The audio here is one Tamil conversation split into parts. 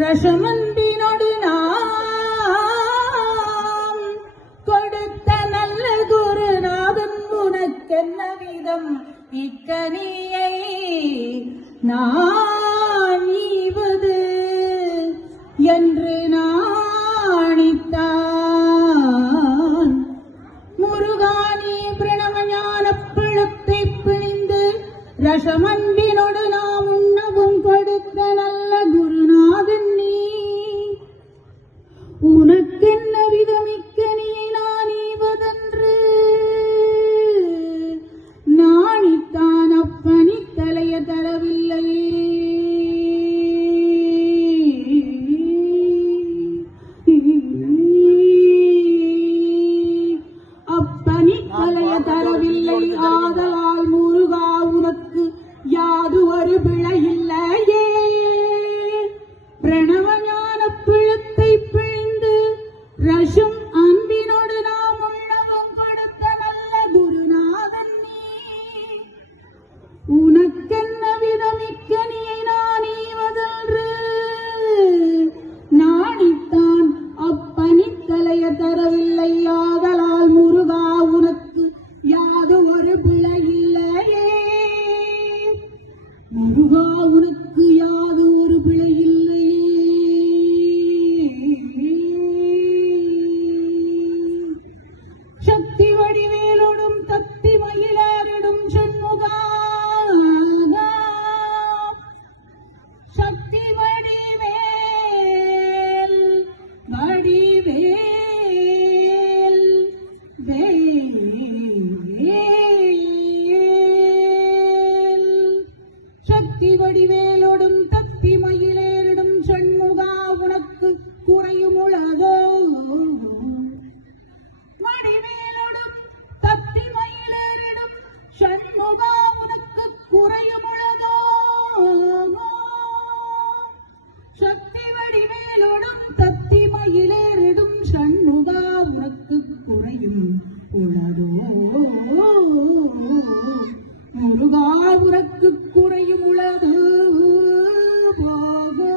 ரசமன்பினோடு நாம் கொடுத்த நல்ல குருநாதன் உனக்கென்ன விதம் இக்கனியை நான் ஈவது என்று நாணித்தான். முருகானி பிரணவஞான பிழத்தை பிணிந்து ரசமன்பினோடு நாம் உண்ணவும் கொடுத்த நல்ல குருநாதன் நீ உனக்கென்ன விதமிக்கனியை நான் ஈவதென்று நாணித்தான். அப்பனி தலைய தரவில்லை தரவில்லை ஆதலால் முருகா உனக்கு யாது ஒரு பிழையில்லையே. பிரணவஞான பிழத்தை பிழிந்து ரசம் அன்பினோடு நாம் உள்ளவம் கொடுத்த நல்ல குருநாதன் நீ உனக்கென்ன விதமிக்கனியை நான் ஈவதென்று நாணித்தான். அப்பனி தலைய தரவில்லை ஆதலால் முருகா உனக்கு யாது ஒரு பிழையில்லையே. முருகா உனக்கு யாது ஒரு பிழையில்லையே. சக்தி வடிவேலோடும் தத்தி மயிலாரிடும் சண்முகா சக்தி வடிவேல் வடிவேல் சக்தி வடிவேலோடும் தத்தி மயிலேறிடும் சண்முகா உனக்கு குறையும் உலகோ. வடிவேலோடும் தத்தி மயிலேறிடும் சண்முகா உனக்கு குறையும் உலகோ. சக்தி வடிவேலோடும் தத்தி மயிலேறிடும் சண்முகா உனக்கு குறையும் உலகோ. முருகா உனக்கு குறையும் உலகு போகோ.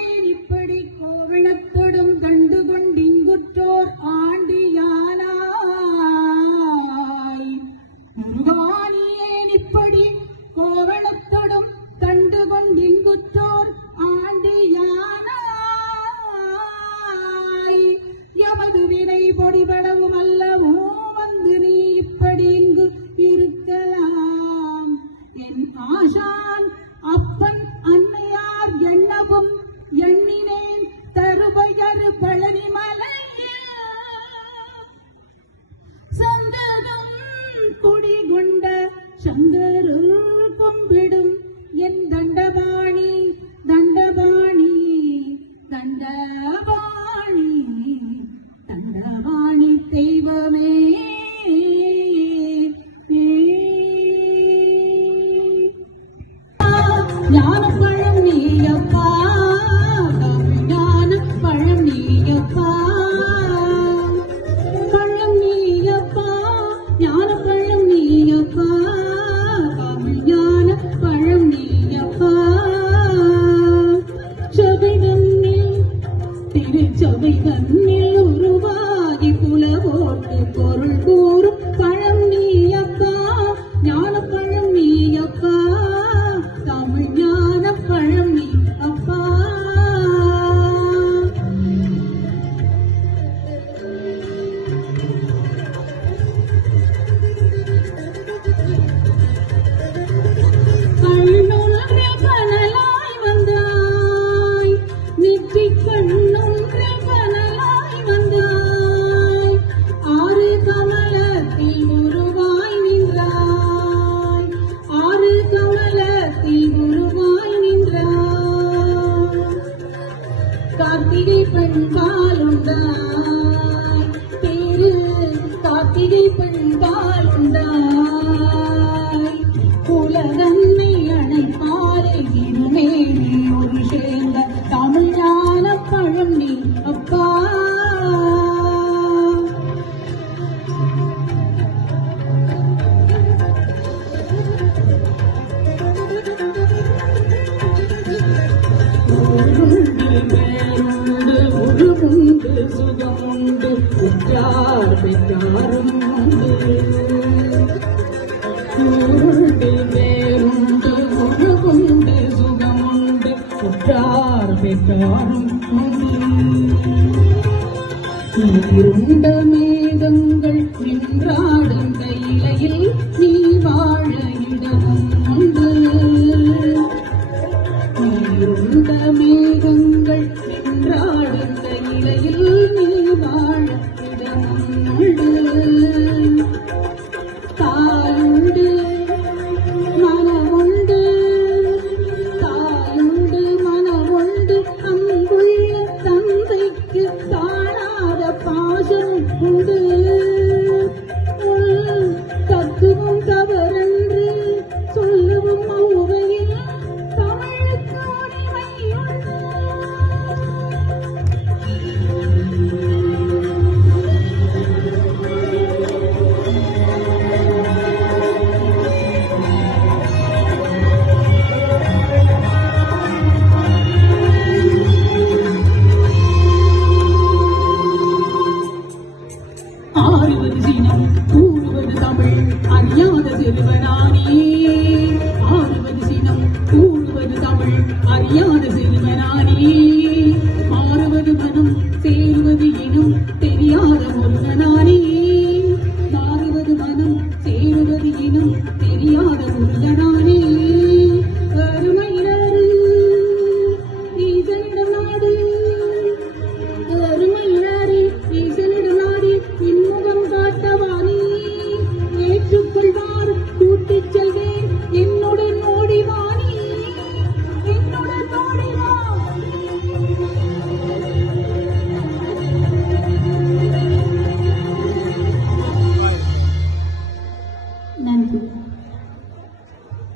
ஏன் இப்படி கோவணத்தோடும் கண்டு கொண்டிங்குற்றோர் ஆண்டியானாய். முருகா நீ ஏன் இப்படி கோவணத்தோடும் கண்டு கொண்டிங்குற்றோர் ஆண்டியானாய். எமது வினை பொடிபடவும் அல்லவோ வந்து நீ இப்படி இங்கு இருக்கலாம். என் ஆசான் அப்பன் அன்னையார் எண்ணவும் எண்ணினேன் தருபயர் பழனிமலையில் சந்தனம் குடிகொண்ட சங்கரர் கும்பிடும் என் தண்டபாணி தண்டபாணி தண்டபாணி தண்டபாணி தெய்வமே. ஞானப்பழம் நீயப்பா ஞானப்பழம் நீயப்பா பழம் நீயப்பா ஞானப்பழம் நீயப்பா ஞானப்பழம் நீயப்பா. சபை தன்னில் திருச்சபை தன்னில் உருவாகி புலவோட்டு பொருள் கூறும் பழம் நீயப்பா ஞானப்பழம் நீயப்பா தமிழ் ஞானப்பழம் நீ அப்பா. கண்ணொன்றில் கனலாய் வந்தாய் நெற்றி கண்ணொன்றில் கனலாய் வந்தாய். ஆறு கமலத்தில் உருவாய் நின்றாய். ஆறு கமலத்தில் உருவாய் நின்றாய். கார்த்திகை பெண்பால் உண்டாய் பேரு கார்த்திகை பெண்பால் உண்டாய். உலகன்னை அணைப்பாலே இருமேனி ஒரு சேர்ந்த தமிழ் ஞானப்பழம் நீ அப்பா. சுகமுண்டு உற்றார் பெற்றாரும் உண்டு பேருண்டு உண்டு சுகமுண்டு உற்றார் பெற்றாரும் இருண்ட